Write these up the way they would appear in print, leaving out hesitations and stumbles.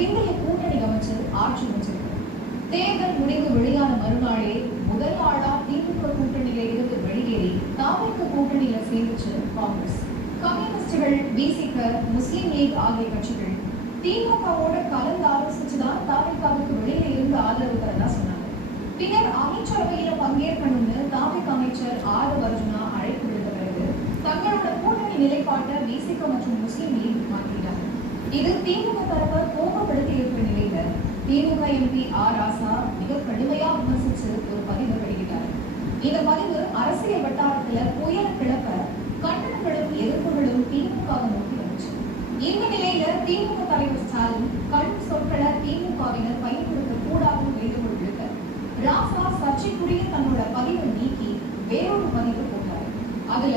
பிந்தைய கூட்டணி அமைச்சு ஆட்சி அமைச்சிருக்கு. தேர்தல் முடிவு வெளியான மறுநாளே முதல் ஆளா திமுக கூட்டணியில இருந்து வெளியேறி தாவேக கூட்டணியில சேர்ந்துச்சு காங்கிரஸ். கம்யூனிஸ்டுகள், பிசிக, முஸ்லிம் லீக் ஆகிய கட்சிகள் திமுகவோட கலந்து ஆலோசிச்சுதான் தாவேகாவுக்கு வெளியில இருந்து ஆதரவு தரதா சொன்னாங்க. பின்னர் அமைச்சரவையில பங்கேற்கணும்னு தாவேக அமைச்சர் ஆதவ் அர்ஜுனா அழைப்பு விடுத்த பிறகு தங்களோட கூட்டணி நிலைப்பாட்டை பிசிக மற்றும் முஸ்லிம் லீக் மாற்றிட்டாங்க. இது திமுக தரப்பை கோபப்படுத்தி இருக்கிற நிலையில திமுக எம்பி ஆர் ராசா மிக கடுமையா விமர்சிச்சு ஒரு பதிவு வெளியிட்டார். இந்த பதிவு அரசியல் வட்டாரத்துல புயல கிளப்ப கண்டனங்களும் எதிர்ப்புகளும் திமுகவை நோக்கி வந்துச்சு. இந்த நிலையில திமுக தலைவர் ஸ்டாலின் கடும் சொற்களை திமுகவினர் பயன்படுத்த கூடாதுன்னு வேண்டுகோள் விடுக்க ராசா சர்ச்சைக்குரிய தன்னோட பதிவை நீக்கி வேறொரு பதிவு போட்டார். அதுல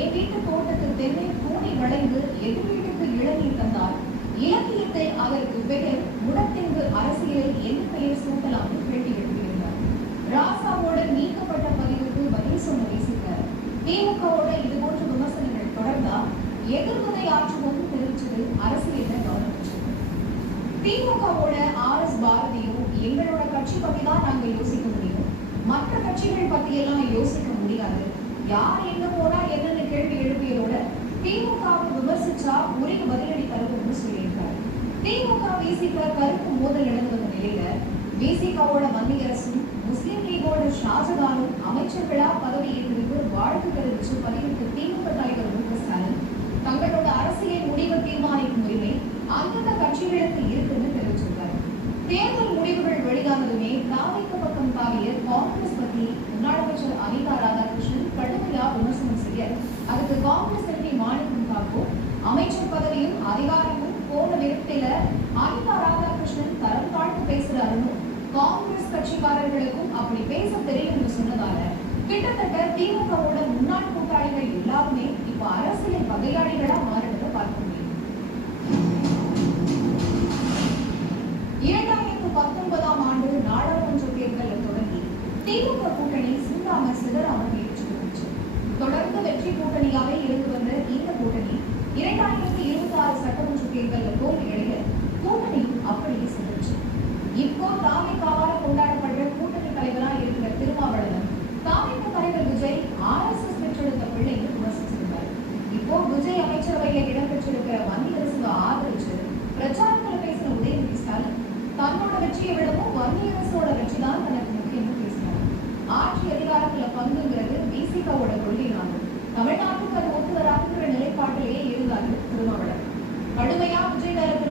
என் வீட்டு தோட்டத்து தென்னை கூணி வளைந்து எதிர் வீட்டுக்கு இளநீர் தந்தால் இலக்கியத்தில் அதற்கு பெயர் முடத்தெங்கு அரசியலில் என்ன பெயர் சூட்டலாம்னு கேள்வி எழுப்பியிருந்தார். ராசாவோட நீக்கப்பட்ட பதிவுக்கு பதில் சொன்ன விசிக திமுகவோட இது போன்ற விமர்சனங்கள் தொடர்ந்தா எதிர்வினை ஆற்றுவோம் தெரிவிச்சது அரசியல கவனம் பெற்றது. திமுகவோட RS பாரதியும் எங்களோட கட்சி பத்தி தான் நாங்க யோசிக்க முடியும், மற்ற கட்சிகள் பத்தி எல்லாம் யோசிக்க முடியாது, யார் எங்க போனா என்னன்னு கேள்வி எழுப்பியதோட திமுகவை விமர்சிச்சா உரிய பதிலடி தருவோம்னு சொல்லியிருக்காரு. திமுக விசிக கருத்து மோதல் நடந்து வந்த நிலையில விசிகவோட மத்திய அரசும் முஸ்லிம் லீகோட ஷாஜகானும் அமைச்சர்களா பதவியேற்றதுக்கு வாழ்த்து தெரிவிச்சு பதிவிட்ட திமுக தலைவர் மு க ஸ்டாலின் தங்களோட அரசியல் முடிவை தீர்மானிக்கும் உரிமை அந்தந்த கட்சிகளுக்கு இருக்குன்னு தெரிவிச்சிருக்காரு. தேர்தல் முடிவுகள் வெளியானதுமே தாவேக பக்கம் தாவிய காங்கிரஸ் பத்தி முன்னாள் அமைச்சர் அனிதா ராதாகிருஷ்ணன் கடுமையா விமர்சனம் செய்ய அதுக்கு காங்கிரஸ் எம்பி மாணிக்கம் தாக்கூர் அமைச்சர் பதவியும் அதிகாரமும் போன விருத்தில அனிதா ராதாகிருஷ்ணன் தரம் தாழ்த்து பேசுறாருன்னு காங்கிரஸ் கட்சிக்காரர்களுக்கும் அப்படி பேச தெரியும்னு சொன்னதால கிட்டத்தட்ட திமுகவோட முன்னாள் கூட்டாளிகள் எல்லாருமே இப்ப அரசியல் பகையாளிகளா மாறினதை பார்க்க முடியும். 2019ஆம் ஆண்டு நாடாளுமன்ற தேர்தலில் தொடங்கி திமுக கூட்டணி சிந்தாம சிதறாம முயற்சி பெற்றுச்சு. தொடர்ந்து வெற்றி கூட்டணியாவே இருந்து வந்த இந்த கூட்டணி 2026 சட்டமன்ற தேர்தலில் தோல்வியடைய கூட்டணியும் அப்படியே சிதறிச்சு. இப்போ தாவேகாவால கொண்டாடப்படுற கூட்டணி தலைவரா இருக்கிற திருமாவளவன் தாவேக தலைவர் விஜய் RSS பெற்றெடுத்த பிள்ளைன்னு விமர்சிச்சிருந்தார். இப்போ விஜய் அமைச்சரவையில் இடம்பெற்றிருக்கிற மத்திய அரசு ஆதரிச்சு பிரச்சாரங்களை பேசின உதயநிதி ஸ்டாலின் தன்னோட வெற்றியை விடவும் மத்திய அரசோட வெற்றி தான் தனக்கு முக்கியம்னு பேசினார். ஆட்சி அதிகாரத்துல பங்குங்கிறது பிசிகவோட கொள்கைனாலும் தமிழ்நாட்டுக்கு அது ஒத்து வராதுங்கிற நிலைப்பாட்டிலேயே இருந்தாரு திருமாவளவன்.